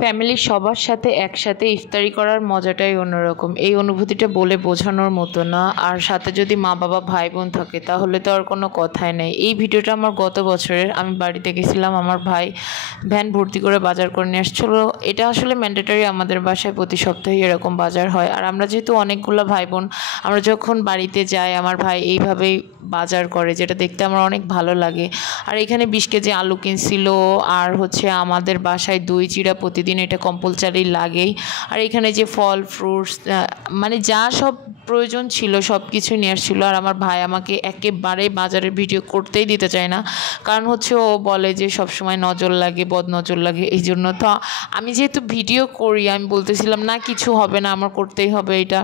ফ্যামিলির সবার সাথে একসাথে ইফতারি করার মজাটাই অন্যরকম। এই অনুভূতিটা বলে বোঝানোর মতো না। আর সাথে যদি মা বাবা ভাই বোন থাকে তাহলে তো আর কোনো কথাই নেই। এই ভিডিওটা আমার গত বছরের। আমি বাড়িতে গেছিলাম, আমার ভাই ভ্যান ভর্তি করে বাজার করে নিয়ে আসছিলো। এটা আসলে ম্যান্ডেটরি, আমাদের বাসায় প্রতি সপ্তাহে এরকম বাজার হয়। আর আমরা যেহেতু অনেকগুলো ভাই বোন, আমরা যখন বাড়িতে যাই আমার ভাই এইভাবেই বাজার করে, যেটা দেখতে আমার অনেক ভালো লাগে। আর এখানে 20 কেজি আলু কিনছিল, আর হচ্ছে আমাদের বাসায় দই চিড়া প্রতিদিন এটা কম্পালসারি লাগেই। আর এখানে যে ফল ফ্রুটস মানে যা সব প্রয়োজন ছিল সব কিছু নিয়ে আসছিলো। আর আমার ভাই আমাকে একেবারেই বাজারের ভিডিও করতেই দিতে চায় না, কারণ হচ্ছে ও বলে যে সবসময় নজর লাগে, বদ নজর লাগে। এই জন্য তো আমি যেহেতু ভিডিও করি, আমি বলতেছিলাম না কিছু হবে না, আমার করতেই হবে এটা।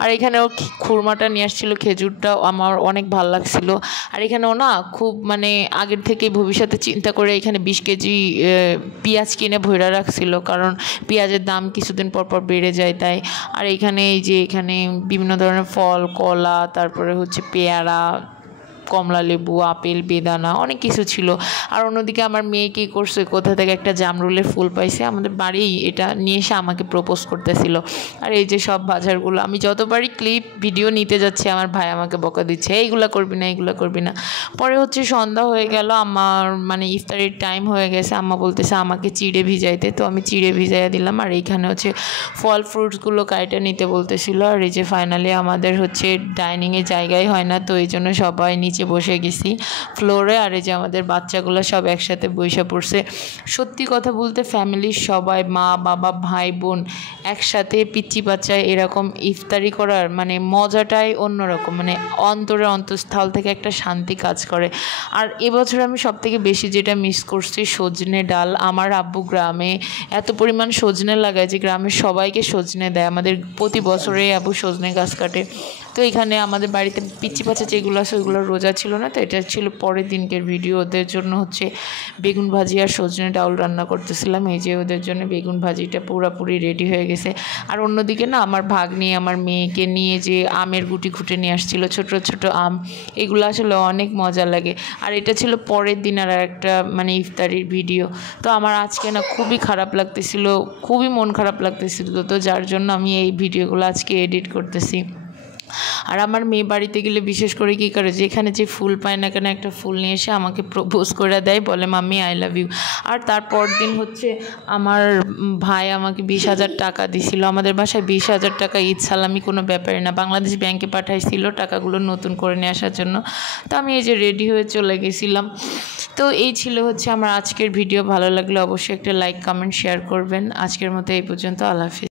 আর এখানে ও খুরমাটা নিয়ে আসছিলো, খেজুরটা আমার অনেক ভালো লাগছিলো। আর এখানেও না খুব মানে আগের থেকে ভবিষ্যতে চিন্তা করে এখানে 20 কেজি পেঁয়াজ কিনে ভইরা রাখছিল, কারণ পেঁয়াজের দাম কিছুদিন পর পর বেড়ে যায় তাই। আর এখানে এই যে এখানে বিভিন্ন ধরনের ফল, কলা, তারপরে হচ্ছে পেয়ারা, কমলা লেবু, আপেল, বেদানা, অনেক কিছু ছিল। আর অন্যদিকে আমার মেয়ে কী করছে, কোথা থেকে একটা জামরুলের ফুল পাইছে, আমাদের বাড়ি এটা নিয়ে এসে আমাকে প্রপোজ করতেছিল। আর এই যে সব বাজারগুলো আমি যতবারই ক্লিপ ভিডিও নিতে যাচ্ছি আমার ভাই আমাকে বকা দিচ্ছে, এইগুলো করবি না, এইগুলো করবি না। পরে হচ্ছে সন্ধ্যা হয়ে গেল, আমার মানে ইফতারির টাইম হয়ে গেছে। আম্মা বলতেছে আমাকে চিড়ে ভিজাইতে, তো আমি চিড়ে ভিজাইয়া দিলাম। আর এইখানে হচ্ছে ফল ফ্রুটসগুলো কাইটা নিতে বলতেছিল। আর এই যে ফাইনালি আমাদের হচ্ছে ডাইনিংয়ে জায়গাই হয় না, তো এই জন্য সবাই নিচে বসে গেছি ফ্লোরে। আর এই যে আমাদের বাচ্চাগুলো সব একসাথে বসে পড়ছে। সত্যি কথা বলতে ফ্যামিলির সবাই, মা বাবা ভাই বোন একসাথে পিচ্চি বাচ্চায় এরকম ইফতারি করার মানে মজাটাই অন্যরকম, মানে অন্তরের অন্তঃস্থল থেকে একটা শান্তি কাজ করে। আর এবছর আমি সবথেকে বেশি যেটা মিস করছি সজনে ডাল। আমার আব্বু গ্রামে এত পরিমাণ সজনে লাগায় যে গ্রামের সবাইকে সজনে দেয়। আমাদের প্রতি বছরেই আব্বু সজনে গাছ কাটে। তো এখানে আমাদের বাড়িতে পিচ্চি বাচ্চা যেগুলো আছে ওগুলো রোজা ছিল না, তো এটা ছিল পরের দিনকের ভিডিও। ওদের জন্য হচ্ছে বেগুন ভাজি আর সজনে ডাউল রান্না করতেছিলাম। এই যে ওদের জন্য বেগুন ভাজিটা পুরোপুরি রেডি হয়ে গেছে। আর অন্যদিকে না আমার ভাগ্নি আমার মেয়েকে নিয়ে যে আমের গুটি খুঁটে নিয়ে আসছিল, ছোট ছোট আম, এগুলো আসলে অনেক মজা লাগে। আর এটা ছিল পরের দিন আর একটা মানে ইফতারির ভিডিও। তো আমার আজকে না খুবই খারাপ লাগতেছিল, খুবই মন খারাপ লাগতেছিল, তো যার জন্য আমি এই ভিডিওগুলো আজকে এডিট করতেছি। আর আমার মেয়ে বাড়িতে গেলে বিশেষ করে কী করে, যেখানে যে ফুল পায় না কেন একটা ফুল নিয়ে এসে আমাকে প্রপোজ করে দেয়, বলে মাম্মি আই লাভ ইউ। আর তারপর দিন হচ্ছে আমার ভাই আমাকে 20,000 টাকা দিছিল। আমাদের বাসায় 20,000 টাকা ঈদ সালামি কোনো ব্যাপারই না, বাংলাদেশ ব্যাংকে পাঠাইছিল টাকাগুলো নতুন করে নিয়ে আসার জন্য। তো আমি এই যে রেডি হয়ে চলে গেছিলাম। তো এই ছিল হচ্ছে আমার আজকের ভিডিও। ভালো লাগলে অবশ্যই একটা লাইক কমেন্ট শেয়ার করবেন। আজকের মতো এই পর্যন্ত, আল্লাহ হাফেজ।